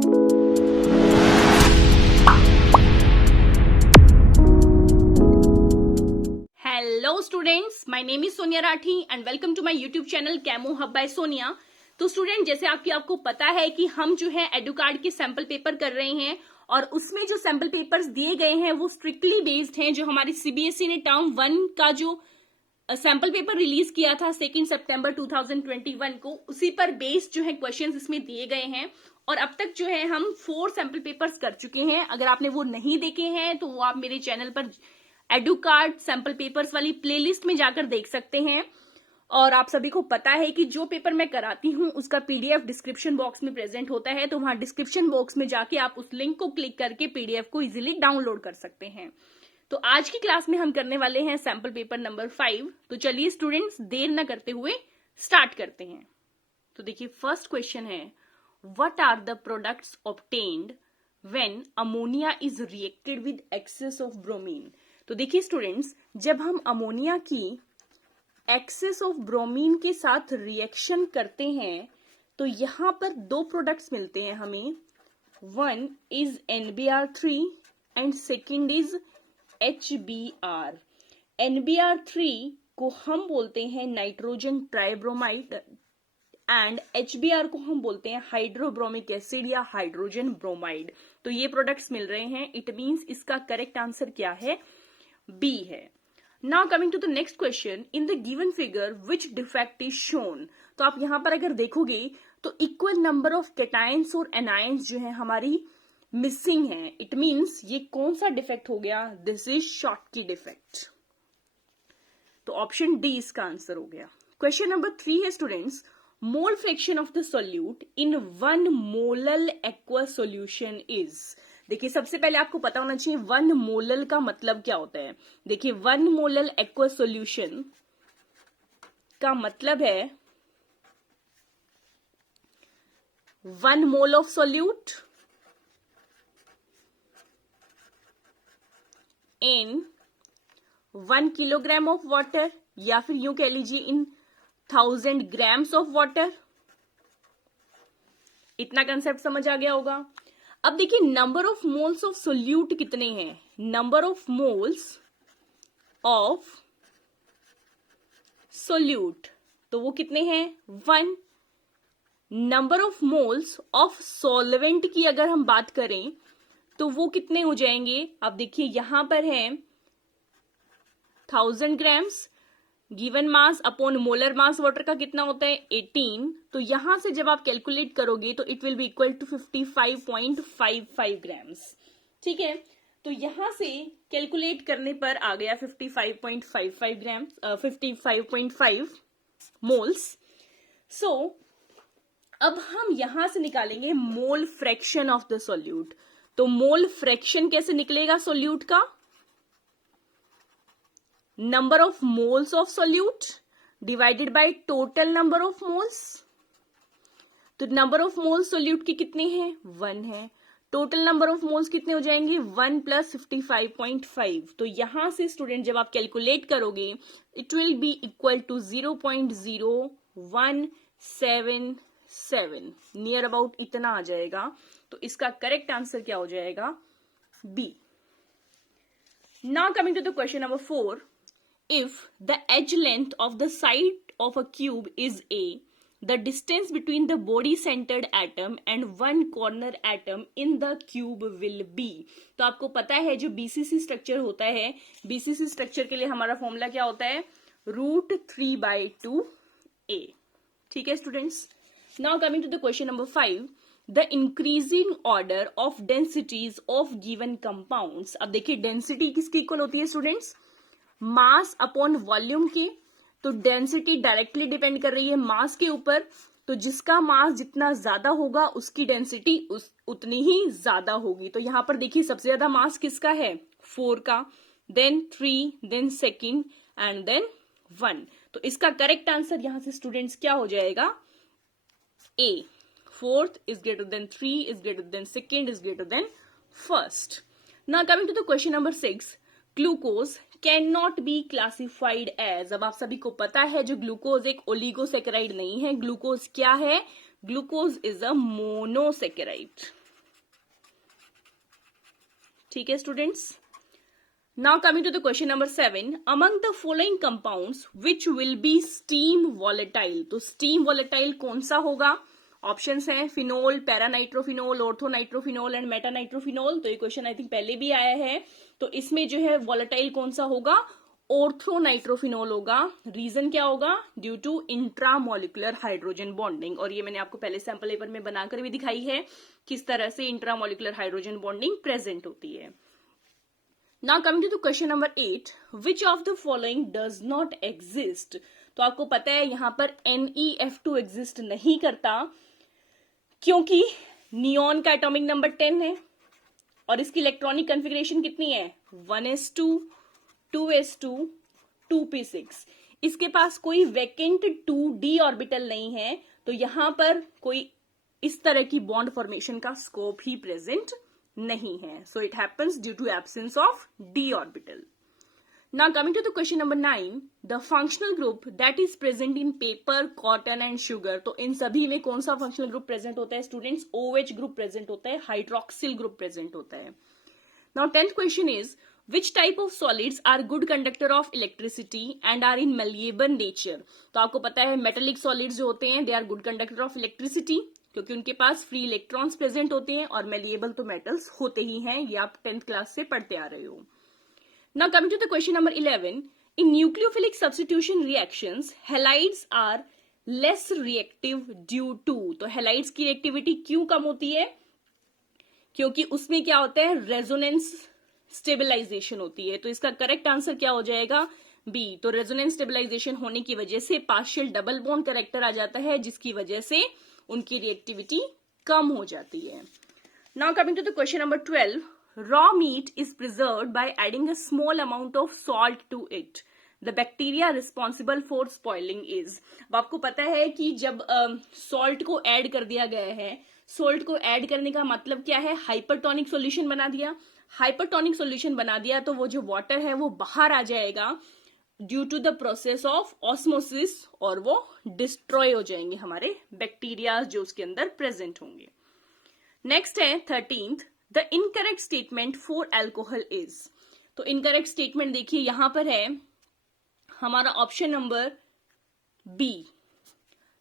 Hello students, my name is Sonia Rathi and welcome to my YouTube channel Chemo Hub by Sonia. तो student, जैसे आपको पता है कि हम जो है एडुकार्ड के सैंपल पेपर कर रहे हैं और उसमें जो सैंपल पेपर्स दिए गए हैं वो स्ट्रिक्टली बेस्ड हैं जो हमारी सीबीएसई ने टर्म 1 का जो सैंपल पेपर रिलीज किया था 2 सितंबर 2021 को, उसी पर बेस्ड जो है क्वेश्चंस इसमें दिए गए हैं। और अब तक जो है हम 4 सैंपल पेपर्स कर चुके हैं। अगर आपने वो नहीं देखे हैं तो वो आप मेरे चैनल पर एडुकार्ड सैंपल पेपर्स वाली प्लेलिस्ट में जाकर देख सकते हैं। और आप सभी को पता है कि जो पेपर मैं कराती हूं उसका पीडीएफ डिस्क्रिप्शन बॉक्स में प्रेजेंट होता है, तो वहां डिस्क्रिप्शन बॉक्स में जाके आप उस लिंक को क्लिक करके पीडीएफ को इजीली डाउनलोड कर सकते हैं। तो आज की क्लास में हम करने वाले हैं सैंपल पेपर नंबर 5। तो चलिए स्टूडेंट्स, देर न करते हुए स्टार्ट करते हैं। तो देखिए, फर्स्ट क्वेश्चन है, what are the products obtained when ammonia is reacted with excess of bromine. तो देखिए स्टूडेंट्स, जब हम अमोनिया की एक्सेस ऑफ ब्रोमीन के साथ रिएक्शन करते हैं तो यहां पर 2 प्रोडक्ट्स मिलते हैं हमें। One is NBr3 and second is HBr। NBr3 को हम बोलते हैं नाइट्रोजन ट्राइब्रोमाइड एंड HBr को हम बोलते हैं हाइड्रोब्रोमिक एसिड या हाइड्रोजन ब्रोमाइड। तो ये प्रोडक्ट्स मिल रहे हैं। इट मींस इसका करेक्ट आंसर क्या है? B है। Now coming to the next question, in the given figure which defect is shown. तो आप यहां पर अगर देखोगे तो इक्वल नंबर ऑफ कैटायंस और एनायंस जो है हमारी मिसिंग है। इट मींस ये कौन सा डिफेक्ट हो गया? This is Schottky defect. तो ऑप्शन डी इसका आंसर हो गया। क्वेश्चन नंबर 3 है students, mole fraction of the solute in 1 molal aqua solution is. देखिए, सबसे पहले आपको पता होना चाहिए 1 मोलल का मतलब क्या होता है। देखिए, 1 मोलल एक्वा सोल्यूशन का मतलब है 1 mole of solute in 1 kilogram of water, या फिर यूं कह लीजिए इन 1000 ग्राम्स ऑफ वाटर। इतना कंसेप्ट समझ आ गया होगा। अब देखिए, number of moles of solute कितने हैं? Number of moles of solute, तो वो कितने हैं? 1। Number of moles of solvent की अगर हम बात करें तो वो कितने हो जाएंगे? अब देखिए, यहां पर है 1000 grams, given mass upon molar mass water का कितना होता है? 18। तो यहां से जब आप कैलकुलेट करोगे तो it will be equal to 55.55 grams. ठीक है, तो यहां से कैलकुलेट करने पर आ गया 55.55 ग्राम्स, 55.5 मोल्स। सो अब हम यहां से निकालेंगे mole fraction of the solute. तो मोल फ्रैक्शन कैसे निकलेगा सोल्यूट का? Number of moles of solute divided by total number of moles. तो नंबर ऑफ मोल्स सोल्यूट के कितने हैं? 1 है। टोटल नंबर ऑफ मोल्स कितने हो जाएंगे? 1 प्लस 55.5। तो यहां से स्टूडेंट जब आप कैलकुलेट करोगे it will be equal to 0.0177, near about इतना आ जाएगा। तो इसका करेक्ट आंसर क्या हो जाएगा? B. Now coming to the question number 4, if the edge length of the side of a cube is a, the distance between the body centered atom and one corner atom in the cube will be। तो आपको पता है जो BCC structure होता है, BCC structure के लिए हमारा फॉर्मूला क्या होता है? √3/2a। ठीक है students. Now coming to the question number 5, the increasing order of densities of given compounds. अब देखिए, डेंसिटी किसकी इक्वल होती है स्टूडेंट्स? मास अपॉन वॉल्यूम के। तो डेंसिटी डायरेक्टली डिपेंड कर रही है मास के ऊपर। तो जिसका मास जितना ज्यादा होगा उसकी डेंसिटी उतनी ही ज्यादा होगी। तो यहां पर देखिए, सबसे ज्यादा मास किसका है? 4 का, then 3, then second and then 1। तो इसका करेक्ट आंसर यहां से स्टूडेंट्स क्या हो जाएगा? ए। 4th is greater than 3 is greater than 2nd is greater than 1st. Now coming to the question number 6, glucose can not be classified as. अब आप सभी को पता है जो ग्लूकोज एक ओलिगोसेकेराइड नहीं है। ग्लूकोज क्या है? Glucose is a monosaccharide. ठीक है students. Now coming to the question number 7, among the following compounds which will be steam volatile. तो स्टीम वॉलेटाइल कौन सा होगा? ऑप्शंस हैं फिनोल, पैरानाइट्रोफिनोल, ऑर्थोनाइट्रोफिनोल एंड मेटानाइट्रोफिनोल। तो ये क्वेश्चन आई थिंक पहले भी आया है। तो इसमें जो है वॉलेटाइल कौन सा होगा? ऑर्थोनाइट्रोफिनोल होगा। रीजन क्या होगा? Due to intramolecular hydrogen bonding. और ये मैंने आपको पहले सैंपल पेपर में बनाकर भी दिखाई है किस तरह से इंट्रामोलिकुलर हाइड्रोजन बॉन्डिंग प्रेजेंट होती है। Now coming to the question number 8, which of the following does not exist. तो आपको पता है यहां पर NeF2 एग्जिस्ट नहीं करता क्योंकि नियॉन का एटॉमिक नंबर 10 है और इसकी इलेक्ट्रॉनिक कॉन्फ़िगरेशन कितनी है? 1s2, 2s2, 2p6। इसके पास कोई वैकेंट 2d ऑर्बिटल नहीं है, तो यहां पर कोई इस तरह की बॉन्ड फॉर्मेशन का स्कोप ही प्रेजेंट नहीं है। So it happens due to absence of d orbital. Now coming to the question number 9, the functional group that is present in paper, cotton and sugar। तो इन सभी में कौन सा functional group present होता है स्टूडेंट्स? OH group present होता है, hydroxyl group present होता है। Now 10th question is, which type of solids are good conductor of electricity and are in malleable nature। तो आपको पता है metallic solids जो होते हैं they are good conductor of electricity क्योंकि उनके पास free electrons present होते हैं और malleable तो metals होते ही हैं, ये आप 10th क्लास से पढ़ते आ रहे हो। Now coming to the question number 11, in nucleophilic substitution reactions, halides are less reactive due to। तो halides की reactivity क्यों कम होती है? क्योंकि उसमें क्या होता है? रेजोनेंस स्टेबलाइजेशन होती है। तो इसका करेक्ट आंसर क्या हो जाएगा? बी। तो रेजोनेंस स्टेबलाइजेशन होने की वजह से पार्शियल डबल बॉन्ड कैरेक्टर आ जाता है जिसकी वजह से उनकी रिएक्टिविटी कम हो जाती है। Now coming to the question number 12, raw meat is preserved by adding a small amount of salt to it. The bacteria responsible for spoiling is। अब आपको पता है कि जब सॉल्ट को ऐड कर दिया गया है, सॉल्ट को ऐड करने का मतलब क्या है? हाइपरटोनिक सॉल्यूशन बना दिया। हाइपरटोनिक सॉल्यूशन बना दिया तो वो जो वाटर है वो बाहर आ जाएगा due to the process of osmosis और वो डिस्ट्रॉय हो जाएंगे हमारे बैक्टीरिया जो उसके अंदर प्रेजेंट होंगे। नेक्स्ट है 13th, the incorrect statement for alcohol is. तो इनकरेक्ट स्टेटमेंट देखिए यहां पर है हमारा option number B,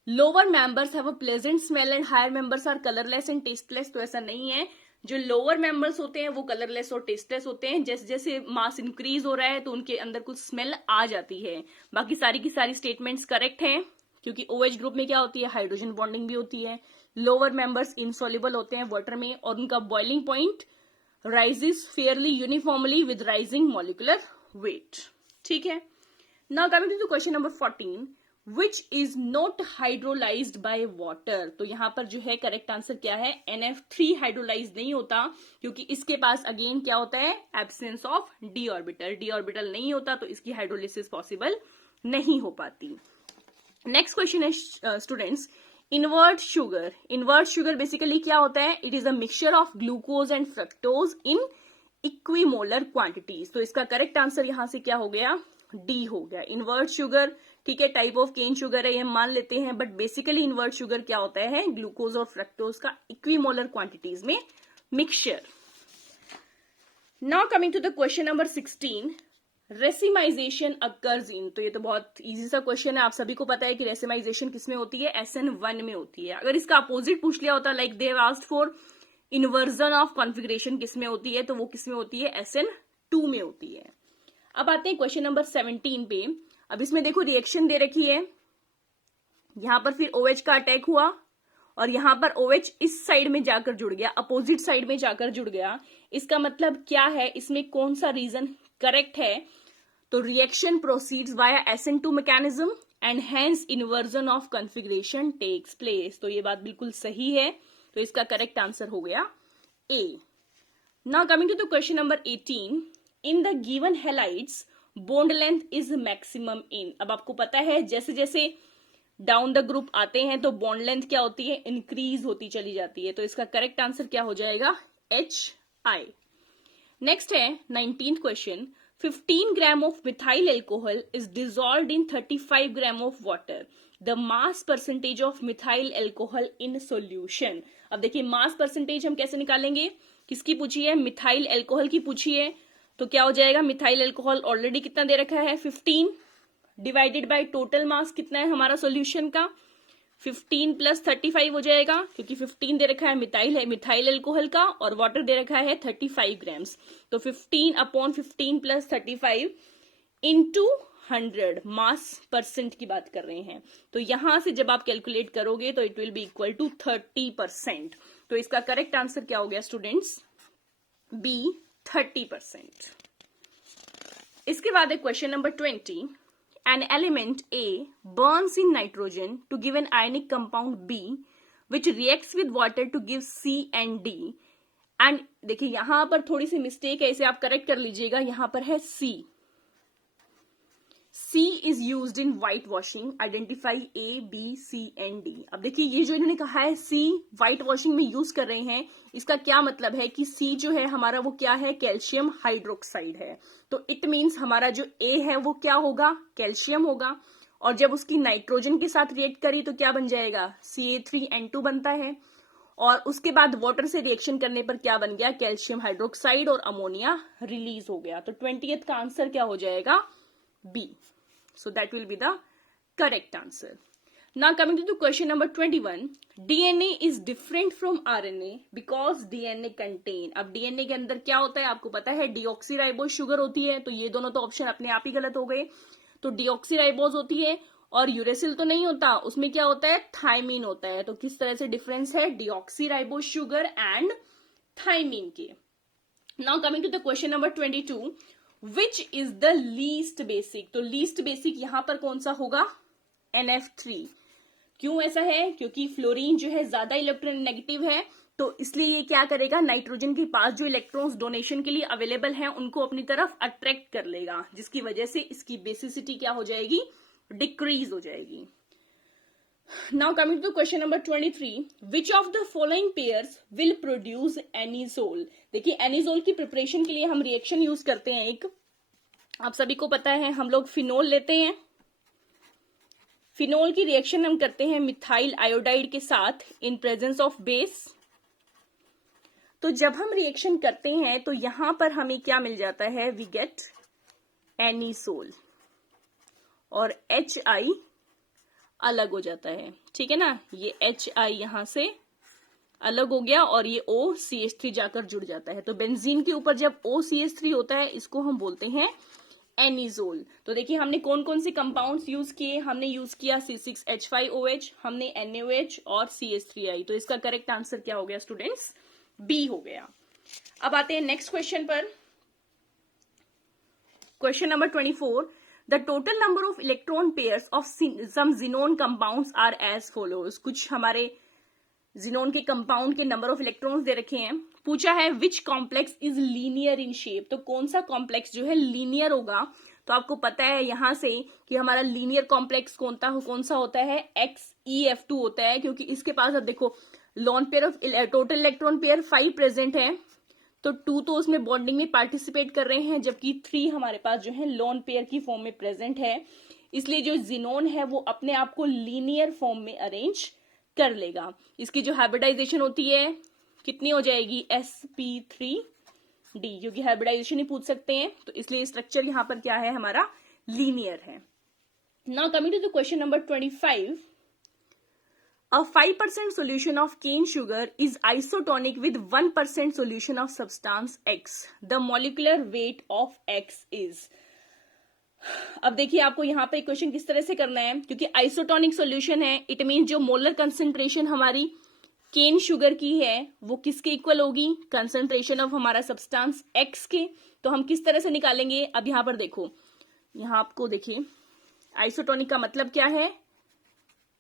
lower members have a pleasant smell and higher members are colourless and tasteless. तो ऐसा नहीं है, जो लोअर मेंबर्स होते हैं वो कलरलेस और टेस्टलेस होते हैं। जैसे जैसे मास इंक्रीज हो रहा है तो उनके अंदर कुछ स्मेल आ जाती है। बाकी सारी की सारी स्टेटमेंट्स करेक्ट हैं क्योंकि OH ग्रुप में क्या होती है? हाइड्रोजन बॉन्डिंग भी होती है। लोअर मेंबर्स इनसॉल्युबल होते हैं वाटर में और उनका boiling point rises fairly uniformly with rising molecular weight. ठीक है। Now coming to the question number 14, which is not hydrolysed by water. तो यहां पर जो है करेक्ट आंसर क्या है? NF3 हाइड्रोलाइज नहीं होता क्योंकि इसके पास अगेन क्या होता है? Absence of d orbital. d orbital नहीं होता तो इसकी हाइड्रोलिसिस पॉसिबल नहीं हो पाती। नेक्स्ट क्वेश्चन है students, invert sugar. Invert sugar basically क्या होता है? It is a mixture of glucose and fructose in equimolar quantities. तो इसका करेक्ट आंसर यहां से क्या हो गया? डी हो गया। इनवर्ट शुगर ठीक है, टाइप ऑफ केन शुगर है ये मान लेते हैं, बट बेसिकली इनवर्ट शुगर क्या होता है? ग्लूकोज और फ्रक्टोज का इक्विमोलर क्वांटिटीज में mixture. Now coming to the question number 16, racemisation occurs in. तो ये तो बहुत इजी सा क्वेश्चन है, आप सभी को पता है कि रेसिमाइजेशन किसमें होती है? SN1 में होती है। अगर इसका अपोजिट पूछ लिया होता like they have asked for inversion of configuration किसमें होती है, तो वो किसमें होती है? SN2 में होती है। अब आते हैं क्वेश्चन नंबर 17 पे। अब इसमें देखो रिएक्शन दे रखी है, यहां पर फिर OH का अटैक हुआ और यहां पर OH इस साइड में जाकर जुड़ गया, अपोजिट साइड में जाकर जुड़ गया। इसका मतलब क्या है? इसमें कौन सा रीजन करेक्ट है? तो reaction proceeds via SN2 mechanism and hence inversion of configuration takes place. तो ये बात बिल्कुल सही है, तो इसका करेक्ट आंसर हो गया A। Now coming to the question number 18, in the given halides bond length is maximum in. अब आपको पता है जैसे जैसे डाउन द ग्रुप आते हैं तो बॉन्ड लेंथ क्या होती है? इंक्रीज होती चली जाती है। तो इसका करेक्ट आंसर क्या हो जाएगा? HI। नेक्स्ट है 19th question, 15 gram of methyl alcohol is dissolved in 35 gram of water. The mass percentage of methyl alcohol in solution. अब देखिए मास परसेंटेज हम कैसे निकालेंगे, किसकी पूछी है, मिथाइल एल्कोहल की पूछी है। तो क्या हो जाएगा, मिथाइल एल्कोहल ऑलरेडी कितना दे रखा है 15 डिवाइडेड बाय टोटल मास कितना है हमारा सॉल्यूशन का 15 प्लस 35 हो जाएगा, क्योंकि 15 दे रखा है मिथाइल एल्कोहल का और वाटर दे रखा है 35 ग्राम्स। तो 15 अपॉन 15 प्लस 35 इंटू 100 मास परसेंट की बात कर रहे हैं। तो यहां से जब आप कैलकुलेट करोगे तो it will be equal to 30%। तो इसका करेक्ट आंसर क्या हो गया स्टूडेंट्स, बी 30%। इसके बाद है question number 20। An element A burns in nitrogen to give an ionic compound B, which reacts with water to give C and D. And देखिए यहां पर थोड़ी सी मिस्टेक है, इसे आप करेक्ट कर लीजिएगा। यहां पर है C. C is used in white washing. Identify A, B, C and D. अब देखिए ये जो इन्होंने कहा है C व्हाइट वॉशिंग में यूज कर रहे हैं, इसका क्या मतलब है कि C जो है हमारा वो क्या है, कैल्शियम हाइड्रोक्साइड है। तो इट मीन्स हमारा जो A है वो क्या होगा, कैल्शियम होगा। और जब उसकी नाइट्रोजन के साथ रिएक्ट करी तो क्या बन जाएगा, CA3N2 बनता है। और उसके बाद वाटर से रिएक्शन करने पर क्या बन गया, कैल्शियम हाइड्रोक्साइड और अमोनिया रिलीज हो गया। तो 20th का आंसर क्या हो जाएगा, B. So that will be the correct answer. Now coming to the question number 21. DNA is different from RNA because DNA contain. अब DNA के अंदर क्या होता है आपको पता है, डीऑक्सीराइबोज शुगर होती है। तो ये दोनों तो ऑप्शन अपने आप ही गलत हो गए। तो डीऑक्सीराइबोज होती है और यूरेसिल तो नहीं होता, उसमें क्या होता है, थायमीन होता है। तो किस तरह से डिफरेंस है डीऑक्सीराइबोज शुगर एंड थायमीन के। Now coming to the question number 22. Which is the least basic? तो least basic यहां पर कौन सा होगा, NF3। क्यों ऐसा है, क्योंकि फ्लोरीन जो है ज्यादा इलेक्ट्रोनेगेटिव है, तो इसलिए ये क्या करेगा, नाइट्रोजन के पास जो इलेक्ट्रॉन्स डोनेशन के लिए अवेलेबल हैं उनको अपनी तरफ अट्रैक्ट कर लेगा, जिसकी वजह से इसकी बेसिसिटी क्या हो जाएगी, डिक्रीज हो जाएगी। Now coming to question number 23. Which of the following pairs will produce anisole? देखिए एनिजोल की प्रिपरेशन के लिए हम रिएक्शन यूज करते हैं एक, आप सभी को पता है, हम लोग फिनोल लेते हैं। फिनोल की रिएक्शन हम करते हैं मिथाइल आयोडाइड के साथ इन प्रेजेंस ऑफ बेस। तो जब हम रिएक्शन करते हैं तो यहां पर हमें क्या मिल जाता है, वी गेट एनिसोल और HI अलग हो जाता है, ठीक है ना। ये HI यहां से अलग हो गया और ये OCH3 जाकर जुड़ जाता है। तो बेंजीन के ऊपर जब OCH3 होता है इसको हम बोलते हैं एनिजोल। तो देखिए हमने कौन कौन से कंपाउंड्स यूज किए, हमने यूज किया C6H5OH, हमने NaOH और CH3I। तो इसका करेक्ट आंसर क्या हो गया स्टूडेंट्स, B हो गया। अब आते हैं नेक्स्ट क्वेश्चन पर, question number 24. The total number of electron pairs of some xenon compounds are as follows. कुछ हमारे xenon के कंपाउंड के नंबर ऑफ इलेक्ट्रॉन्स दे रखे हैं। पूछा है which complex is linear in shape, तो कौन सा कॉम्प्लेक्स जो है लीनियर होगा। तो आपको पता है यहां से कि हमारा लीनियर कॉम्प्लेक्स कौन सा होता है, XeF2 होता है, क्योंकि इसके पास अब देखो lone pair of total electron pair 5 present है, तो 2 तो उसमें बॉन्डिंग में पार्टिसिपेट कर रहे हैं, जबकि 3 हमारे पास जो है लोन पेयर की फॉर्म में प्रेजेंट है। इसलिए जो जिनोन है वो अपने आप को लीनियर फॉर्म में अरेंज कर लेगा। इसकी जो हाइब्रिडाइजेशन होती है कितनी हो जाएगी, sp3d, क्योंकि हाइब्रिडाइजेशन ही पूछ सकते हैं, तो इसलिए स्ट्रक्चर यहां पर क्या है हमारा, लीनियर है। Now coming to the question number 25. A 5% solution of cane sugar is isotonic with 1% solution of substance X. The molecular weight of X is. अब देखिए आपको यहाँ पे क्वेश्चन किस तरह से करना है, क्योंकि आइसोटोनिक सॉल्यूशन है, इट मीन जो मोलर कंसेंट्रेशन हमारी केन शुगर की है वो किसके इक्वल होगी, कंसेंट्रेशन ऑफ हमारा सब्सटेंस X के। तो हम किस तरह से निकालेंगे, अब यहाँ पर देखो, यहाँ आपको देखिए आइसोटोनिक का मतलब क्या है,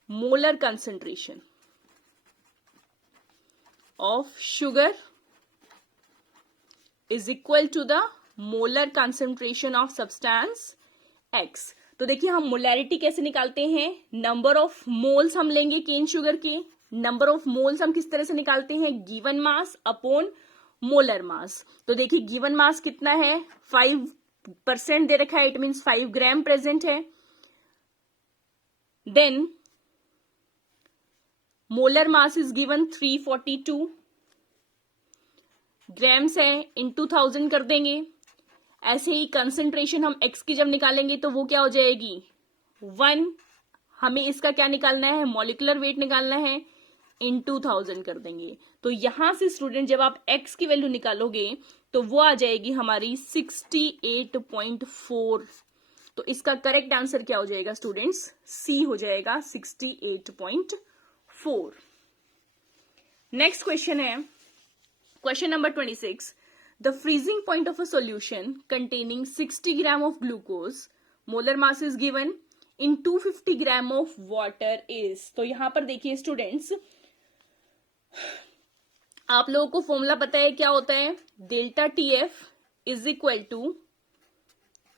molar concentration of sugar is equal to the molar concentration of substance X। तो देखिए हम मोलैरिटी कैसे निकालते हैं, नंबर ऑफ मोल्स हम लेंगे केन शुगर के, नंबर ऑफ मोल्स हम किस तरह से निकालते हैं, given mass upon molar mass. तो देखिए गिवन मास कितना है, 5% दे रखा है, इट मीन्स 5 ग्राम प्रेजेंट है। Then molar mass is given 342 grams है, इनटू 1000 कर देंगे। ऐसे ही कंसंट्रेशन हम x की जब निकालेंगे तो वो क्या हो जाएगी 1। हमें इसका क्या निकालना है, मॉलिक्यूलर वेट निकालना है, इनटू 1000 कर देंगे। तो यहां से स्टूडेंट जब आप x की वैल्यू निकालोगे तो वो आ जाएगी हमारी 68.4। तो इसका करेक्ट आंसर क्या हो जाएगा स्टूडेंट्स, सी हो जाएगा 68.4। नेक्स्ट क्वेश्चन है question number 26। The freezing point of a solution containing 60 gram of glucose, molar mass is given in 250 gram of water is. तो यहां पर देखिए स्टूडेंट्स, आप लोगों को फॉर्मूला पता है क्या होता है, delta T F is equal to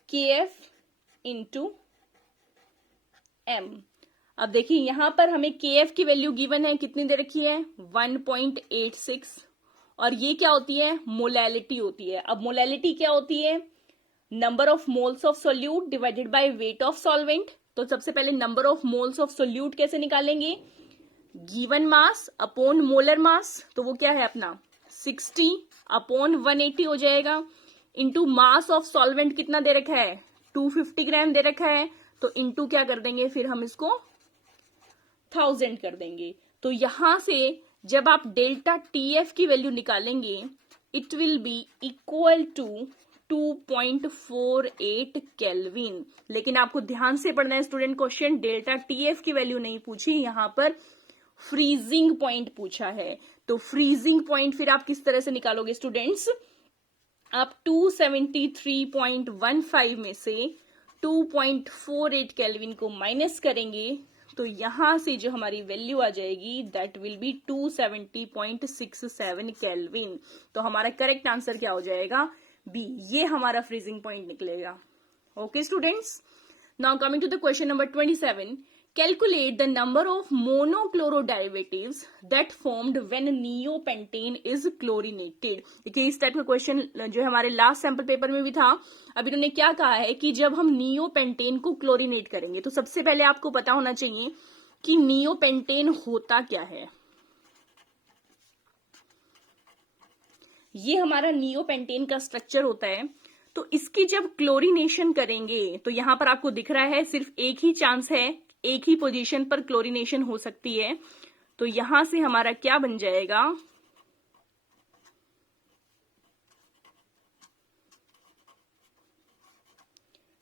K F into M. अब देखिए यहां पर हमें के एफ की वैल्यू गिवन है, कितनी दे रखी है 1.86, और ये क्या होती है, मोलैलिटी होती है। अब मोलैलिटी क्या होती है, number of moles of solute divided by weight of solvent. तो सबसे पहले number of moles of solute कैसे निकालेंगे, given mass upon molar mass, तो वो क्या है अपना 60 अपॉन 180 हो जाएगा, इंटू मास ऑफ सॉल्वेंट कितना दे रखा है 250 ग्राम दे रखा है, तो इंटू क्या कर देंगे फिर हम इसको 1000 कर देंगे। तो यहां से जब आप डेल्टा टीएफ की वैल्यू निकालेंगे it will be equal to 2.48 kelvin. लेकिन आपको ध्यान से पढ़ना है स्टूडेंट, क्वेश्चन डेल्टा टीएफ की वैल्यू नहीं पूछी, यहां पर फ्रीजिंग पॉइंट पूछा है। तो फ्रीजिंग पॉइंट फिर आप किस तरह से निकालोगे स्टूडेंट्स, आप 273.15 में से 2.48 केल्विन को माइनस करेंगे, तो यहां से जो हमारी वैल्यू आ जाएगी दैट विल बी 270.67 केल्विन। तो हमारा करेक्ट आंसर क्या हो जाएगा, बी, ये हमारा फ्रीजिंग पॉइंट निकलेगा। Okay students, now coming to the question number 27। Calculate the number of monochloroderivatives that formed when neopentane is chlorinated। देखिए इस टाइप का क्वेश्चन जो हमारे लास्ट सैंपल पेपर में भी था। अब इन्होंने क्या कहा है कि जब हम नियोपेंटेन को क्लोरिनेट करेंगे, तो सबसे पहले आपको पता होना चाहिए कि नियोपेंटेन होता क्या है। ये हमारा नियोपेंटेन का स्ट्रक्चर होता है। तो इसकी जब क्लोरिनेशन करेंगे तो यहां पर आपको दिख रहा है सिर्फ एक ही चांस है, एक ही पोजीशन पर क्लोरिनेशन हो सकती है। तो यहां से हमारा क्या बन जाएगा,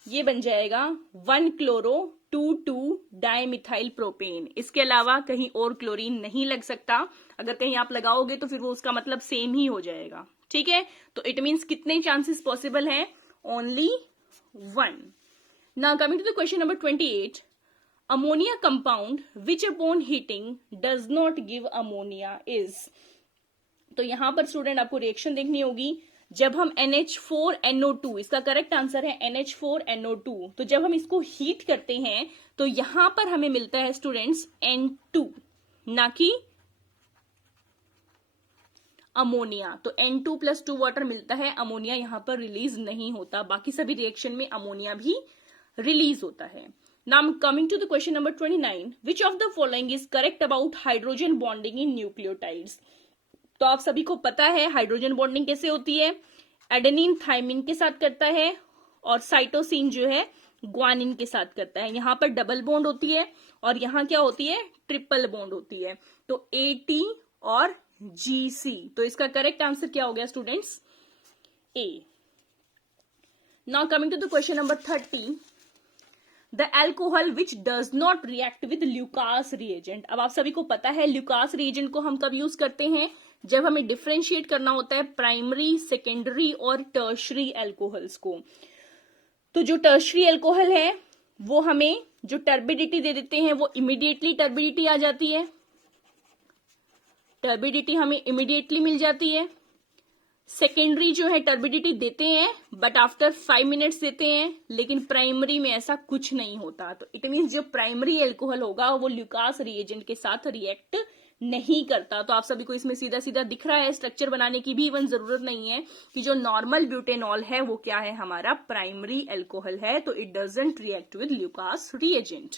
ये बन जाएगा 1-chloro-2,2 डाइमिथाइल प्रोपेन। इसके अलावा कहीं और क्लोरीन नहीं लग सकता। अगर कहीं आप लगाओगे तो फिर वो उसका मतलब सेम ही हो जाएगा। ठीक है, तो इट मीन्स कितने चांसेस पॉसिबल है, only 1। Now coming to the question number 28। Ammonia compound which upon heating does not give ammonia is. तो यहां पर स्टूडेंट आपको रिएक्शन देखनी होगी। जब हम NH4NO2, इसका करेक्ट आंसर है NH4NO2, तो जब हम इसको हीट करते हैं तो यहां पर हमें मिलता है स्टूडेंट्स N2, ना कि अमोनिया। तो N2+2 वाटर मिलता है, अमोनिया यहां पर रिलीज नहीं होता। बाकी सभी रिएक्शन में अमोनिया भी रिलीज होता है। Now coming to the question number 29, which of the following is correct about hydrogen bonding in nucleotides? तो आप सभी को पता है हाइड्रोजन बॉन्डिंग कैसे होती है, एडेनिन थाइमिन के साथ करता है और साइटोसिन जो है ग्वानिन के साथ करता है। यहां पर डबल बॉन्ड होती है और यहां क्या होती है, ट्रिपल बॉन्ड होती है। तो AT और GC, तो इसका करेक्ट आंसर क्या हो गया students, A। Now coming to the question number 30। The alcohol which does not react with Lucas reagent. अब आप सभी को पता है ल्यूकास रिएजेंट को हम कब यूज करते हैं, जब हमें डिफरेंशिएट करना होता है प्राइमरी, सेकेंडरी और टर्शरी एल्कोहल्स को। तो जो टर्शरी एल्कोहल है वो हमें जो टर्बिडिटी दे देते हैं वो इमीडिएटली टर्बिडिटी आ जाती है, टर्बिडिटी हमें इमीडिएटली मिल जाती है। सेकेंडरी जो है टर्बिडिटी देते हैं बट आफ्टर 5 मिनट्स देते हैं, लेकिन प्राइमरी में ऐसा कुछ नहीं होता। तो इट मीन्स जो प्राइमरी एल्कोहल होगा वो ल्यूकास रिएजेंट के साथ रिएक्ट नहीं करता। तो आप सभी को इसमें सीधा सीधा दिख रहा है, स्ट्रक्चर बनाने की भी इवन जरूरत नहीं है कि जो नॉर्मल ब्यूटेनॉल है वो क्या है, हमारा प्राइमरी एल्कोहल है। तो it doesn't react with Lucas reagent.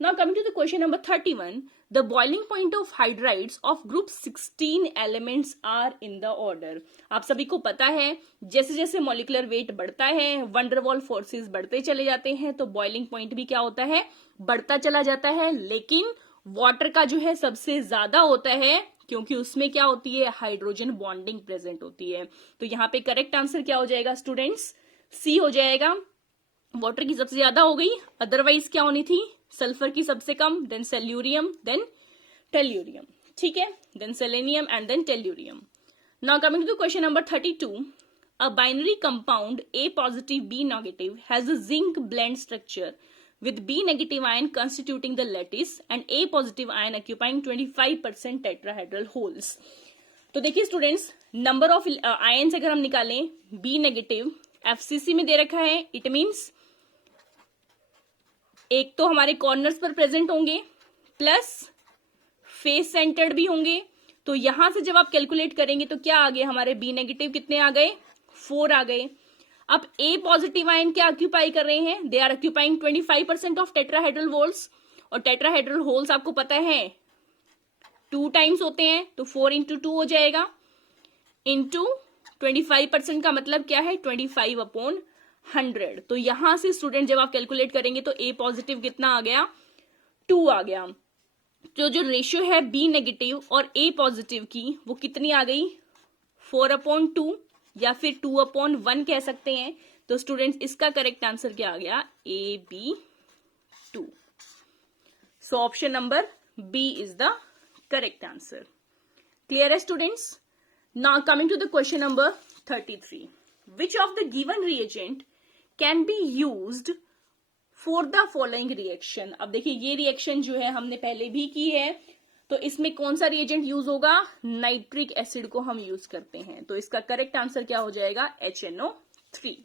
Now coming to the question number 31, the boiling point of hydrides of group 16 elements are in the order. आप सभी को पता है जैसे जैसे मॉलिक्यूलर वेट बढ़ता है, वंडर वॉल फोर्सेस बढ़ते चले जाते हैं, तो बॉइलिंग पॉइंट भी क्या होता है, बढ़ता चला जाता है। लेकिन वाटर का जो है सबसे ज्यादा होता है, क्योंकि उसमें क्या होती है, हाइड्रोजन बॉन्डिंग प्रेजेंट होती है। तो यहाँ पे करेक्ट आंसर क्या हो जाएगा स्टूडेंट्स, सी हो जाएगा। वाटर की सबसे ज्यादा हो गई, अदरवाइज क्या होनी थी, सल्फर की सबसे कम, देन सेल्यूरियम, देन टेल्यूरियम, ठीक है, then selenium and then tellurium. Now coming to question number 32, a binary compound A positive B negative has a zinc blend structure with B negative ion constituting the lattice and A positive ion occupying 25% tetrahedral holes। तो देखिए students, number of ions अगर हम निकालें, B negative FCC में दे रखा है, it means एक तो हमारे कॉर्नर्स पर प्रेजेंट होंगे प्लस फेस सेंटर्ड भी होंगे। तो यहां से जब आप कैलकुलेट करेंगे तो क्या आ गए हमारे बी नेगेटिव, कितने आ गए, 4 आ गए। अब ए पॉजिटिव आयन क्या ऑक्यूपाई कर रहे हैं, they are occupying 25% of tetrahedral holes, और टेट्राहेड्रल होल्स आपको पता है 2 टाइम्स होते हैं, तो 4 इंटू 2 हो जाएगा, इंटू 25% का मतलब क्या है, 25/100। तो यहां से स्टूडेंट जब आप कैलकुलेट करेंगे तो ए पॉजिटिव कितना आ गया, 2 आ गया। तो जो रेशियो है बी नेगेटिव और ए पॉजिटिव की वो कितनी आ गई, 4/2 या फिर 2/1 कह सकते हैं। तो स्टूडेंट्स इसका करेक्ट आंसर क्या आ गया, AB2। So option number B is the correct answer. Clear है students? Now coming to the question number 33, which of the given reagent can be used for the following reaction. अब देखिए ये reaction जो है हमने पहले भी की है, तो इसमें कौन सा रिएजेंट यूज होगा, नाइट्रिक एसिड को हम यूज करते हैं। तो इसका करेक्ट आंसर क्या हो जाएगा, HNO3।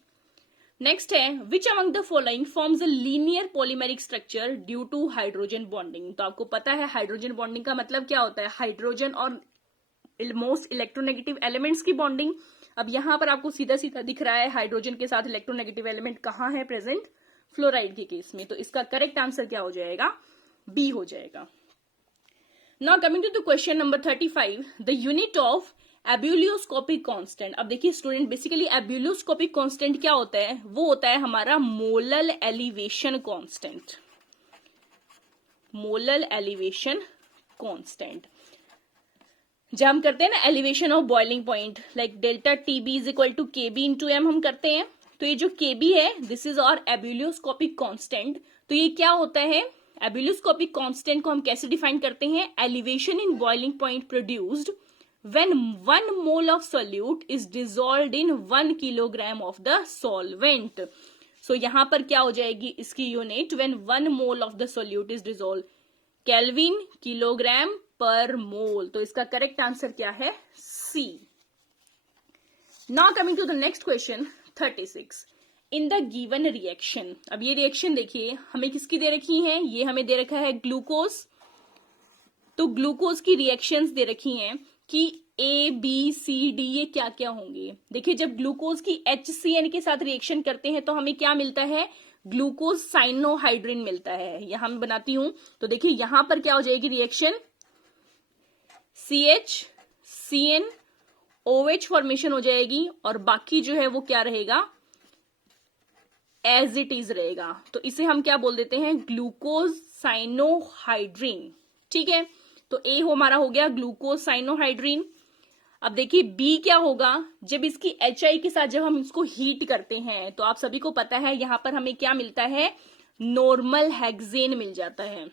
नेक्स्ट है, which among the following forms a linear polymeric structure due to hydrogen bonding. तो आपको पता है हाइड्रोजन बॉन्डिंग का मतलब क्या होता है, हाइड्रोजन और मोस्ट इलेक्ट्रोनेगेटिव एलिमेंट्स की बॉन्डिंग। अब यहां पर आपको सीधा सीधा दिख रहा है हाइड्रोजन के साथ इलेक्ट्रोनेगेटिव एलिमेंट कहां है प्रेजेंट, फ्लोराइड के केस में। तो इसका करेक्ट आंसर क्या हो जाएगा, बी हो जाएगा। Now coming to the question number 35, the unit of ebullioscopic constant. अब देखिए स्टूडेंट, बेसिकली एब्यूलियोस्कोपिक कांस्टेंट क्या होता है, वो होता है हमारा molal elevation constant. Molal elevation constant जब हम करते हैं ना elevation of boiling point, like delta TB is equal to KB into M हम करते हैं। तो ये जो KB है, this is our ebullioscopic constant. तो ये क्या होता है, एब्यूलियोस्कोपिक कांस्टेंट को हम कैसे डिफाइन करते हैं, elevation in boiling point produced when 1 mole of solute is dissolved in 1 kilogram of the solvent. सो यहां पर क्या हो जाएगी इसकी unit, when 1 mole of the solute is dissolve, kelvin kilogram per mole. तो इसका करेक्ट आंसर क्या है, C। Now coming to the next question 36, in the given reaction. अब ये रिएक्शन देखिए हमें किसकी दे रखी है, ये हमें दे रखा है ग्लूकोज। तो ग्लूकोज की रिएक्शंस दे रखी हैं कि A B C D ये क्या क्या होंगे। देखिए जब ग्लूकोज की HCN के साथ रिएक्शन करते हैं तो हमें क्या मिलता है, ग्लूकोज साइनोहाइड्रिन मिलता है। यहां मैं बनाती हूं, तो देखिए यहां पर क्या हो जाएगी reaction, CH CN OH formation हो जाएगी, और बाकी जो है वो क्या रहेगा, एज इट इज रहेगा। तो इसे हम क्या बोल देते हैं, ग्लूकोज साइनोहाइड्रिन। ठीक है, तो A हमारा हो गया ग्लूकोज साइनोहाइड्रिन। अब देखिए B क्या होगा, जब इसकी HI के साथ जब हम इसको हीट करते हैं तो आप सभी को पता है यहां पर हमें क्या मिलता है, नॉर्मल हेक्सेन मिल जाता है।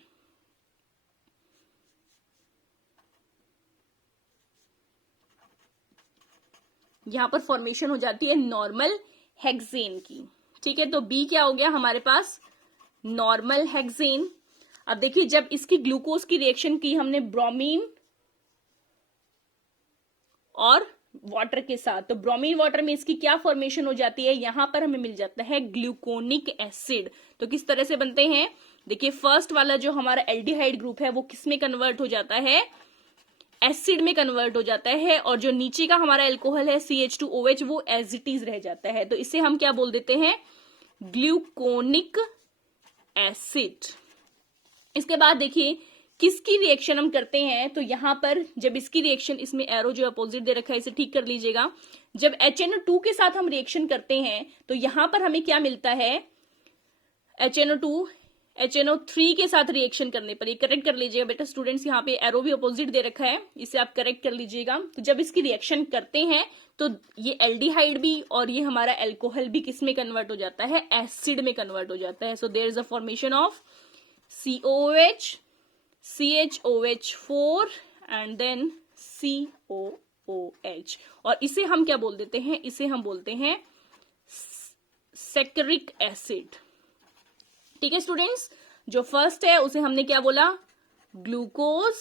यहां पर फॉर्मेशन हो जाती है नॉर्मल हेक्सेन की। ठीक है, तो B क्या हो गया हमारे पास, नॉर्मल हेक्सेन। अब देखिए जब इसकी ग्लूकोज की रिएक्शन की हमने ब्रोमीन और वाटर के साथ, तो ब्रोमीन वाटर में इसकी क्या फॉर्मेशन हो जाती है, यहां पर हमें मिल जाता है ग्लूकोनिक एसिड। तो किस तरह से बनते हैं, देखिए फर्स्ट वाला जो हमारा एल्डिहाइड ग्रुप है वो किस में कन्वर्ट हो जाता है, एसिड में कन्वर्ट हो जाता है, और जो नीचे का हमारा एल्कोहल है CH2OH वो एज इट इज रह जाता है। तो इसे हम क्या बोल देते हैं, ग्लूकोनिक एसिड। इसके बाद देखिए किसकी रिएक्शन हम करते हैं, तो यहां पर जब इसकी रिएक्शन, इसमें एरो जो अपोजिट दे रखा है इसे ठीक कर लीजिएगा, जब HNO2 के साथ हम रिएक्शन करते हैं तो यहां पर हमें क्या मिलता है, HNO2 HNO3 के साथ रिएक्शन करने पर, ये करेक्ट कर लीजिएगा बेटा स्टूडेंट्स, यहाँ पे एरो भी अपोजिट दे रखा है, इसे आप करेक्ट कर लीजिएगा। तो जब इसकी रिएक्शन करते हैं तो ये एल्डिहाइड भी और ये हमारा एल्कोहल भी किस में कन्वर्ट हो जाता है, एसिड में कन्वर्ट हो जाता है। So there is a formation of COOH, CHOH4 and then COOH, और इसे हम क्या बोल देते हैं, इसे हम बोलते हैं सैकरिक एसिड। ठीक है स्टूडेंट्स, जो फर्स्ट है उसे हमने क्या बोला, ग्लूकोज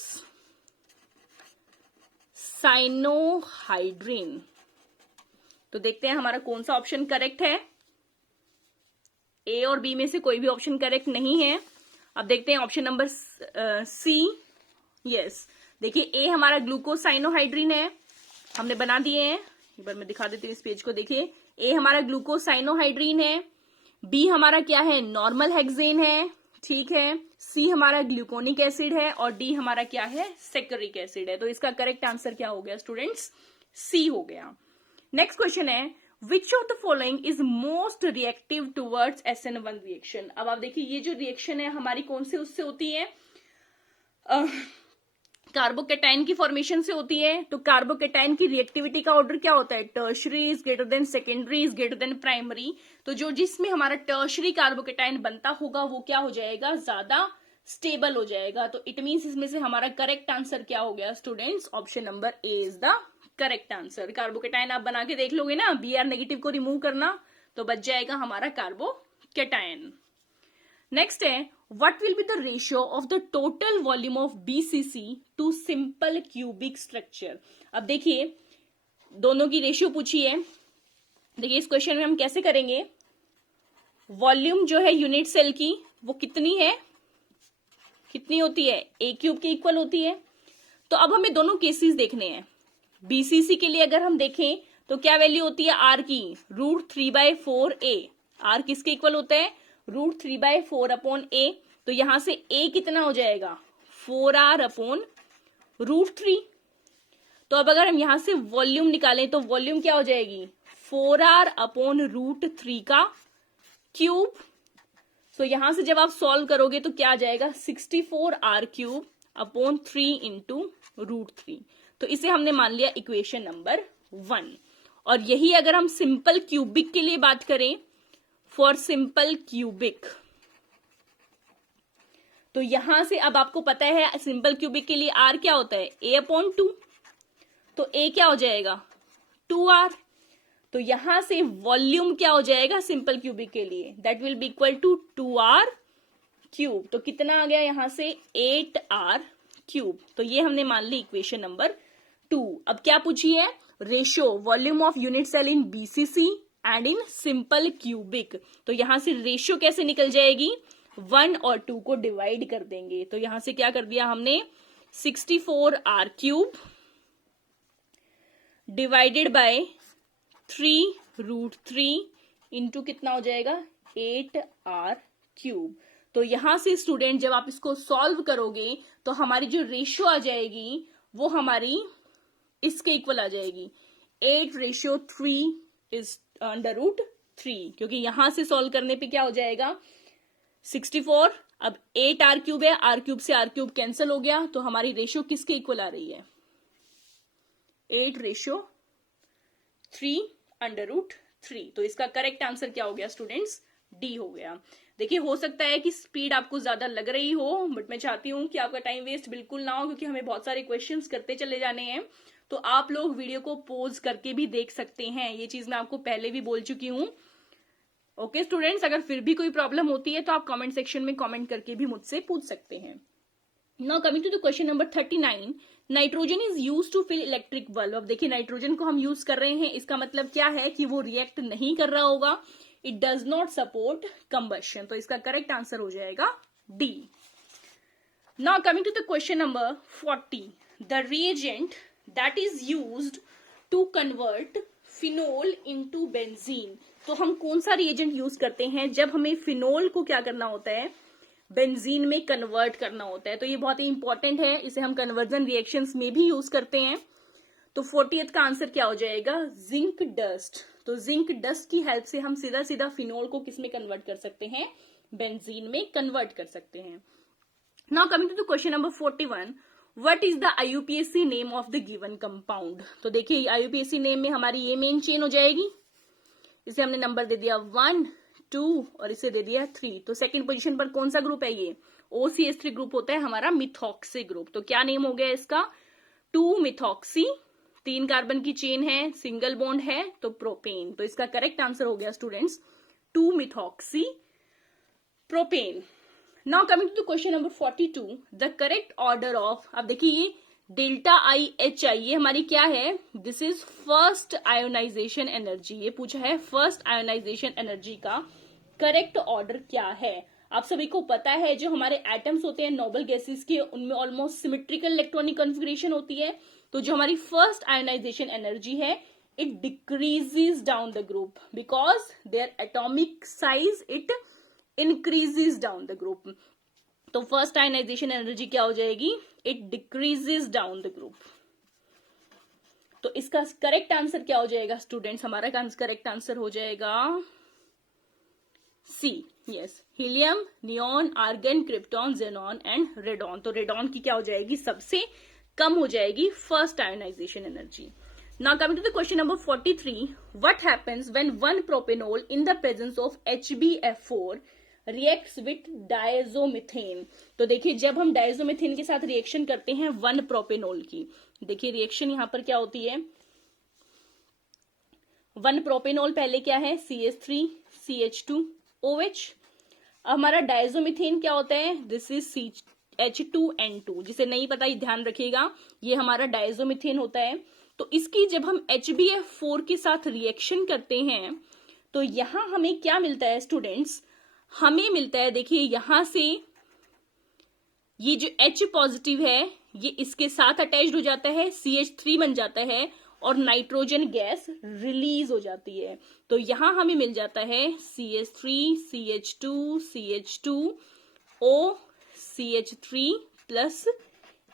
साइनोहाइड्रिन। तो देखते हैं हमारा कौन सा ऑप्शन करेक्ट है। ए और बी में से कोई भी ऑप्शन करेक्ट नहीं है। अब देखते हैं ऑप्शन नंबर सी। यस, देखिए ए हमारा ग्लूकोज साइनोहाइड्रिन है, हमने बना दिए हैं, एक बार मैं दिखा देती हूँ इस पेज को। देखिए ए हमारा ग्लूकोज साइनोहाइड्रिन है, बी हमारा क्या है, नॉर्मल हेक्सेन है, ठीक है, सी हमारा ग्लूकोनिक एसिड है और डी हमारा क्या है, सैकरिक एसिड है। तो इसका करेक्ट आंसर क्या हो गया स्टूडेंट्स, सी हो गया। नेक्स्ट क्वेश्चन है, विच of the following is most reactive towards SN1 reaction. अब आप देखिए ये जो रिएक्शन है हमारी कौन से उससे होती है, कार्बोकेटाइन की फॉर्मेशन से होती है। तो कार्बोकेटाइन की रिएक्टिविटी का ऑर्डर क्या होता है, tertiary is greater than secondary is greater than primary. तो जो जिसमें हमारा टर्शरी कार्बोकेटाइन बनता होगा वो क्या हो जाएगा, ज्यादा स्टेबल हो जाएगा। तो इट मीन्स इसमें से हमारा करेक्ट आंसर क्या हो गया students, option number A is the correct answer. Carbocation आप बना के देख लोगे ना, Br नेगेटिव को रिमूव करना तो बच जाएगा हमारा कार्बोकेटाइन। नेक्स्ट है, what will be the ratio of the total volume of BCC to simple cubic structure. अब देखिए दोनों की रेशियो पूछी है। देखिए इस क्वेश्चन में हम कैसे करेंगे, वॉल्यूम जो है यूनिट सेल की वो कितनी है, कितनी होती है, A क्यूब के इक्वल होती है। तो अब हमें दोनों केसेस देखने हैं। BCC के लिए अगर हम देखें तो क्या वैल्यू होती है R की, √3/4A। R किसके इक्वल होता है, √3/4/A। तो यहां से A कितना हो जाएगा, 4R/√3। तो अब अगर हम यहां से वॉल्यूम निकालें तो वॉल्यूम क्या हो जाएगी, 4R/√3 का क्यूब। सो यहां से जब आप सॉल्व करोगे तो क्या आ जाएगा, 64R³ 3 × √3। तो इसे हमने मान लिया इक्वेशन नंबर 1। और यही अगर हम सिंपल क्यूबिक के लिए बात करें, फॉर सिंपल क्यूबिक, तो यहां से अब आपको पता है सिंपल क्यूबिक के लिए R क्या होता है, A/2। तो A क्या हो जाएगा, 2R। तो यहां से वॉल्यूम क्या हो जाएगा सिंपल क्यूबिक के लिए, that will be equal to 2R³। तो कितना आ गया यहां से, 8R³। तो ये हमने मान ली इक्वेशन नंबर 2। अब क्या पूछी है, ratio volume of unit cell in BCC and in simple cubic. तो यहां से रेशियो कैसे निकल जाएगी, 1 और 2 को डिवाइड कर देंगे। तो यहां से क्या कर दिया हमने, 64R³ डिवाइडेड बाय 3√3 इंटू कितना हो जाएगा, 8R³। तो यहां से स्टूडेंट जब आप इसको सॉल्व करोगे तो हमारी जो रेशियो आ जाएगी वो हमारी इसके इक्वल आ जाएगी, 8:3 इज √3। क्योंकि यहां से सॉल्व करने पे क्या हो जाएगा, 64, अब 8R³ है, R³ से R³ कैंसिल हो गया, तो हमारी रेशियो किसके इक्वल आ रही है, 8:3 तो इसका करेक्ट आंसर क्या हो गया स्टूडेंट्स, डी हो गया। देखिए हो सकता है कि स्पीड आपको ज्यादा लग रही हो, बट मैं चाहती हूं कि आपका टाइम वेस्ट बिल्कुल ना हो, क्योंकि हमें बहुत सारे क्वेश्चंस करते चले जाने हैं। तो आप लोग वीडियो को पॉज करके भी देख सकते हैं, ये चीज मैं आपको पहले भी बोल चुकी हूं। ओके स्टूडेंट्स, अगर फिर भी कोई प्रॉब्लम होती है तो आप कमेंट सेक्शन में कमेंट करके भी मुझसे पूछ सकते हैं। Now coming to the question number 39, nitrogen is use to fill electric bulb. अब देखिए नाइट्रोजन को हम यूज कर रहे हैं, इसका मतलब क्या है कि वो रिएक्ट नहीं कर रहा होगा, it does not support combustion. तो इसका करेक्ट आंसर हो जाएगा D. Now coming to the question number 40, the reagent that is used to convert phenol into benzene. तो हम कौन सा रिएजेंट यूज करते हैं जब हमें फिनोल को क्या करना होता है, बेंजीन में कन्वर्ट करना होता है। तो ये बहुत ही इंपॉर्टेंट है, इसे हम कन्वर्जन रिएक्शंस में भी यूज करते हैं। तो 40th का आंसर क्या हो जाएगा, जिंक डस्ट। तो जिंक डस्ट की हेल्प से हम सीधा सीधा फिनोल को किस में कन्वर्ट कर सकते हैं, बेंजीन में कन्वर्ट कर सकते हैं। Now coming to the question number 41, what is the IUPAC name of the given compound. तो देखिए IUPAC नेम में हमारी ये मेन चेन हो जाएगी, इसे हमने नंबर दे दिया 1, 2 और इसे दे दिया 3। तो सेकंड पोजीशन पर कौन सा ग्रुप है, ये OCH3 ग्रुप होता है हमारा, मिथॉक्सी ग्रुप। तो क्या नेम हो गया इसका, 2 मिथॉक्सी, 3 कार्बन की चेन है, सिंगल बॉन्ड है, तो प्रोपेन। तो इसका करेक्ट आंसर हो गया students 2 methoxy propane. Now coming to question number 42, the correct order of, अब देखिए डेल्टा IHI ये हमारी क्या है, this is first ionisation energy. ये पूछा है फर्स्ट आयोनाइजेशन एनर्जी का करेक्ट ऑर्डर क्या है। आप सभी को पता है जो हमारे एटम्स होते हैं नोबल गैसेस के, उनमें ऑलमोस्ट सिमेट्रिकल इलेक्ट्रॉनिक कॉन्फ़िगरेशन होती है। तो जो हमारी फर्स्ट आयोनाइजेशन एनर्जी है, it decreases down the group because their atomic size it increases down the group. तो फर्स्ट आयोनाइजेशन एनर्जी क्या हो जाएगी, it decreases down the group. तो इसका करेक्ट आंसर क्या हो जाएगा स्टूडेंट्स, हमारा करेक्ट आंसर हो जाएगा C, yes, helium, neon, argon, krypton, xenon and radon. तो रेडॉन की क्या हो जाएगी, सबसे कम हो जाएगी first ionisation energy. Now coming to the question number 43, what happens when 1 propanol in the presence of HbF4 reacts with diazomethane. तो देखिए जब हम डायजोमिथेन के साथ रिएक्शन करते हैं 1 प्रोपेनॉल की, देखिए रिएक्शन यहां पर क्या होती है, 1 प्रोपेनॉल पहले क्या है, CH3 CH2OH। हमारा डायजोमिथेन क्या होता है, दिस इज H2N2। जिसे नहीं पता ये ध्यान रखिएगा, ये हमारा डायजोमिथेन होता है। तो इसकी जब हम HbF4 के साथ रिएक्शन करते हैं तो यहां हमें क्या मिलता है स्टूडेंट्स, हमें मिलता है, देखिए यहां से ये जो H पॉजिटिव है ये इसके साथ अटैच्ड हो जाता है, CH3 बन जाता है और नाइट्रोजन गैस रिलीज हो जाती है। तो यहां हमें मिल जाता है CH3 CH2 CH2O CH3 plus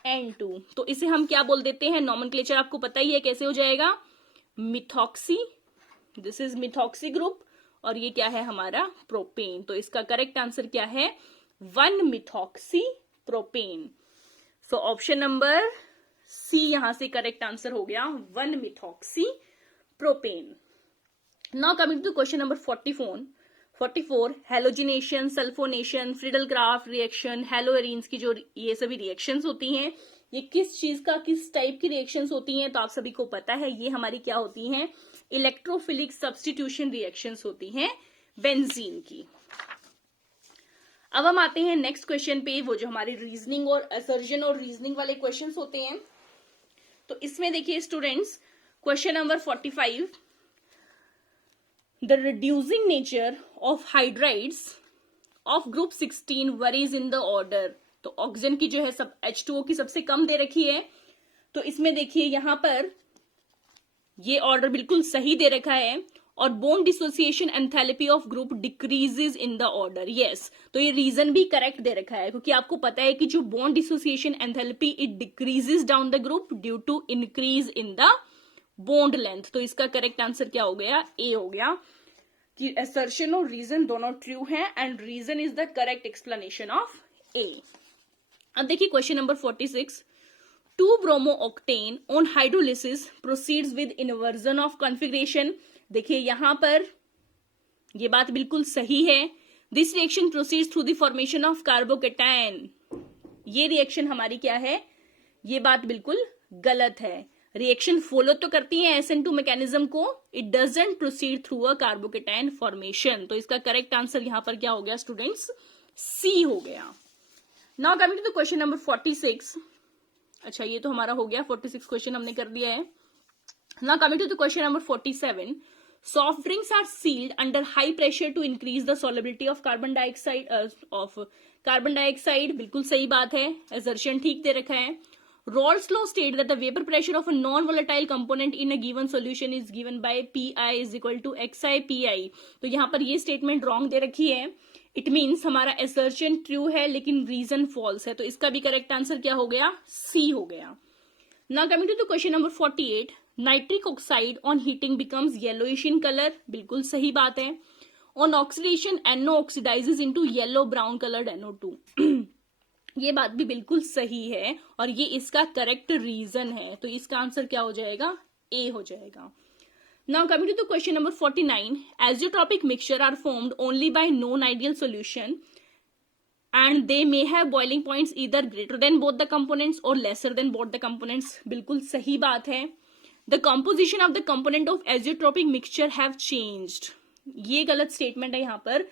N2। तो इसे हम क्या बोल देते हैं, नॉमेनक्लेचर आपको पता ही है कैसे हो जाएगा, methoxy, this is methoxy group और ये क्या है हमारा प्रोपेन। तो इसका करेक्ट आंसर क्या है, 1 methoxy propane. So option number C यहां से करेक्ट आंसर हो गया, 1 methoxy propane. Now coming to question number 44, halogenation, sulphonation, Friedel Craft reaction, haloarenes की जो ये सभी रिएक्शंस होती हैं, ये किस चीज का, किस टाइप की रिएक्शंस होती हैं, तो आप सभी को पता है ये हमारी क्या होती हैं, इलेक्ट्रोफिलिक सब्स्टिट्यूशन रिएक्शंस होती हैं बेंजीन की। अब हम आते हैं नेक्स्ट क्वेश्चन पे, वो जो हमारे रीजनिंग और असर्जन और रीजनिंग वाले क्वेश्चंस होते हैं। तो इसमें देखिए students, question number 45, the reducing nature of hydrides of group 16 worries in the order. तो ऑक्सीजन की जो है सब H2O की सबसे कम दे रखी है। तो इसमें देखिए यहां पर ये ऑर्डर बिल्कुल सही दे रखा है और bond dissociation enthalpy of group decreases in the order, yes. तो ये रीजन भी करेक्ट दे रखा है क्योंकि आपको पता है कि जो bond dissociation enthalpy it decreases down the group due to increase in the bond length. तो इसका करेक्ट आंसर क्या हो गया, ए हो गया कि असर्शन और रीजन दोनों ट्रू है and reason is the correct explanation of A. अब देखिए question number 46, 2-bromo-octane on hydrolysis proceeds with inversion of configuration। देखिए यहां पर ये बात बिल्कुल सही है, this reaction proceeds through the formation of carbocation. ये रिएक्शन हमारी क्या है, ये बात बिल्कुल गलत है। रिएक्शन फॉलो तो करती है SN2 मैकेनिज्म को, it doesn't proceed through a carbocation formation. तो इसका करेक्ट आंसर यहां पर क्या हो गया स्टूडेंट्स, सी हो गया। Now coming to the question number 46, अच्छा ये तो हमारा हो गया 46 क्वेश्चन हमने कर दिया है। Now coming to the question number 47, soft drinks are sealed under high pressure to increase the solubility of carbon dioxide. बिल्कुल सही बात है, असर्शन ठीक दे रखा है। Rawls law states that the vapor pressure of a non-volatile component in a given solution is given by Pi is equal to Xi Pi। तो यहाँ पर ये स्टेटमेंट रॉन्ग दे रखी है। इट मीन्स हमारा असर्शन ट्रू है लेकिन रीजन फॉल्स है, तो इसका भी करेक्ट आंसर क्या हो गया, सी हो गया। Now coming to the question number 48, nitric oxide on heating becomes yellowish in colour, बिल्कुल सही बात है। On oxidation NO oxidises into yellow brown coloured NO2 ये बात भी बिल्कुल सही है और ये इसका करेक्ट रीजन है, तो इसका आंसर क्या हो जाएगा, ए हो जाएगा। Now coming to the question number 49, azeotropic mixture are formed only by non-ideal solution and they may have boiling points either greater than both the components or lesser than both the components, बिल्कुल सही बात है। The composition of the component of azeotropic mixture have changed, ये गलत statement है यहाँ पर,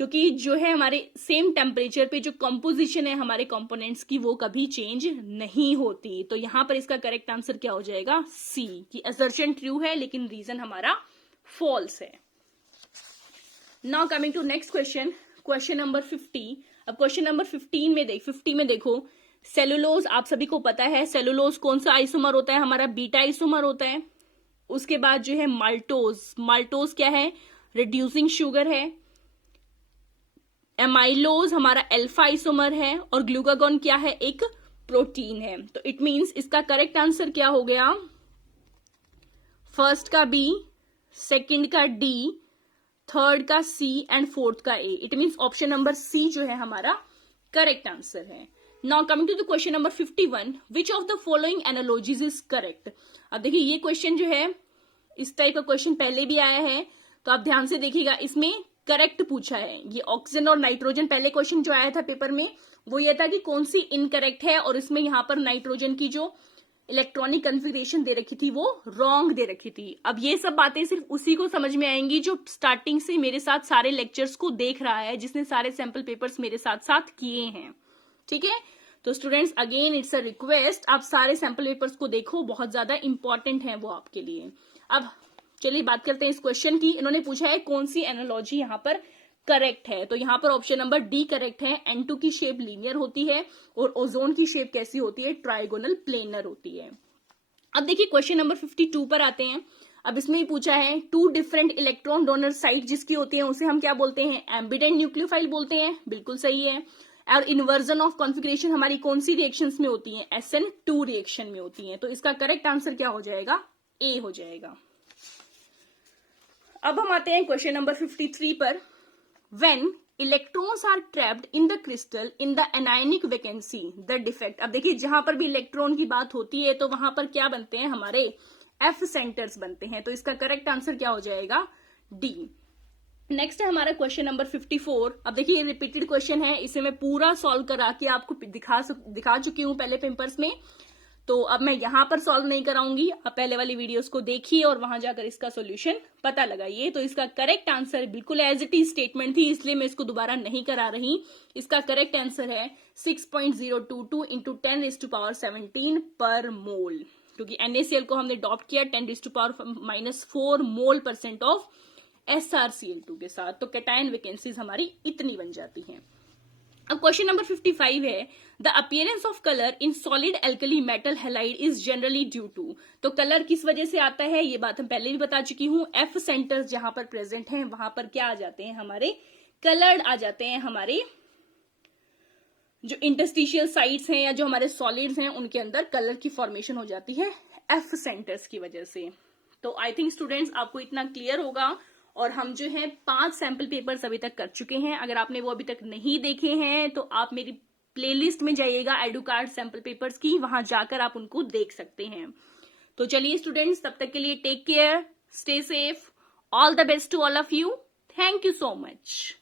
क्योंकि जो है हमारे सेम टेम्परेचर पे जो कंपोजिशन है हमारे कंपोनेंट्स की वो कभी चेंज नहीं होती, तो यहां पर इसका करेक्ट आंसर क्या हो जाएगा, सी, कि असर्शन ट्रू है लेकिन रीजन हमारा फॉल्स है। Now coming to next question, question number 50। अब क्वेश्चन नंबर 50 में देखो, सेलुलोज आप सभी को पता है, सेलुलोज कौन सा आइसोमर होता है, हमारा बीटा आइसोमर होता है। उसके बाद जो है माल्टोज क्या है, रिड्यूसिंग शुगर है। एमाइलोज हमारा अल्फा आइसोमर है और ग्लूकागॉन क्या है, एक प्रोटीन है। तो इट मींस इसका करेक्ट आंसर क्या हो गया, फर्स्ट का बी, सेकंड का डी, थर्ड का सी एंड फोर्थ का A. It means option number C जो है हमारा करेक्ट आंसर है। Now coming to the question number 51, which of the following analogies is correct. अब देखिए ये क्वेश्चन जो है, इस टाइप का क्वेश्चन पहले भी आया है, तो आप ध्यान से देखिएगा, इसमें करेक्ट पूछा है। ये ऑक्सीजन और नाइट्रोजन, पहले क्वेश्चन जो आया था पेपर में वो ये था कि कौन सी इनकरेक्ट है, और इसमें यहाँ पर नाइट्रोजन की जो इलेक्ट्रॉनिक कन्फिगरेशन दे रखी थी वो रॉन्ग दे रखी थी। अब ये सब बातें सिर्फ उसी को समझ में आएंगी जो स्टार्टिंग से मेरे साथ सारे लेक्चर्स को देख रहा है, जिसने सारे सैंपल पेपर्स मेरे साथ साथ किए हैं, ठीक है। तो students again it's a request, आप सारे सैंपल पेपर्स को देखो, बहुत ज्यादा इंपॉर्टेंट है वो आपके लिए। अब चलिए बात करते हैं इस क्वेश्चन की। इन्होंने पूछा है कौन सी एनालॉजी यहाँ पर करेक्ट है, तो यहाँ पर ऑप्शन नंबर डी करेक्ट है। N2 की शेप लीनियर होती है और ओजोन की शेप कैसी होती है, ट्राइगोनल प्लेनर होती है। अब देखिए क्वेश्चन नंबर 52 पर आते हैं। अब इसमें ही पूछा है, two different electron donor site जिसकी होती है उसे हम क्या बोलते हैं, एम्बिडेंट न्यूक्लियोफाइल बोलते हैं, बिल्कुल सही है। और इन्वर्जन ऑफ कॉन्फिगरेशन हमारी कौन सी रिएक्शंस में होती है, SN2 रिएक्शन में होती है, तो इसका करेक्ट आंसर क्या हो जाएगा, ए हो जाएगा। अब हम आते हैं क्वेश्चन नंबर 53 पर। When electrons are trapped in the crystal in the anionic vacancy the defect. अब देखिए जहां पर भी इलेक्ट्रॉन की बात होती है तो वहां पर क्या बनते हैं, हमारे एफ सेंटर्स बनते हैं, तो इसका करेक्ट आंसर क्या हो जाएगा, डी। नेक्स्ट है हमारा क्वेश्चन नंबर 54। अब देखिए ये रिपीटेड क्वेश्चन है, इसे मैं पूरा सॉल्व करा के आपको दिखा चुकी हूं पहले पेपर्स में, तो अब मैं यहां पर सॉल्व नहीं कराऊंगी। आप पहले वाली वीडियोस को देखिए और वहां जाकर इसका सॉल्यूशन पता लगाइए। तो इसका करेक्ट आंसर बिल्कुल एज इट इज स्टेटमेंट थी, इसलिए मैं इसको दोबारा नहीं करा रही। इसका करेक्ट आंसर है 6.022 इंटू 10⁻17 पर मोल, क्योंकि NaCl को हमने अडॉप्ट किया 10⁻⁻4 मोल % ऑफ SrCl2 के साथ, तो कैटायन वैकेंसीज हमारी इतनी बन जाती हैं। अब क्वेश्चन नंबर 55 है, the appearance of colour in solid alkali metal halide is generally due to. तो कलर किस वजह से आता है, ये बात हम पहले भी बता चुकी हूं। एफ सेंटर्स जहां पर प्रेजेंट हैं वहां पर क्या आ जाते हैं, हमारे कलर्ड आ जाते हैं, हमारे जो इंटरस्टिशियल साइट्स हैं या जो हमारे सॉलिड्स हैं उनके अंदर कलर की फॉर्मेशन हो जाती है एफ सेंटर्स की वजह से। तो आई थिंक स्टूडेंट्स आपको इतना क्लियर होगा। और हम जो है 5 सैंपल पेपर्स अभी तक कर चुके हैं। अगर आपने वो अभी तक नहीं देखे हैं तो आप मेरी प्लेलिस्ट में जाइएगा एडुकार्ड सैंपल पेपर्स की, वहां जाकर आप उनको देख सकते हैं। तो चलिए स्टूडेंट्स, तब तक के लिए take care, stay safe, all the best to all of you, thank you so much.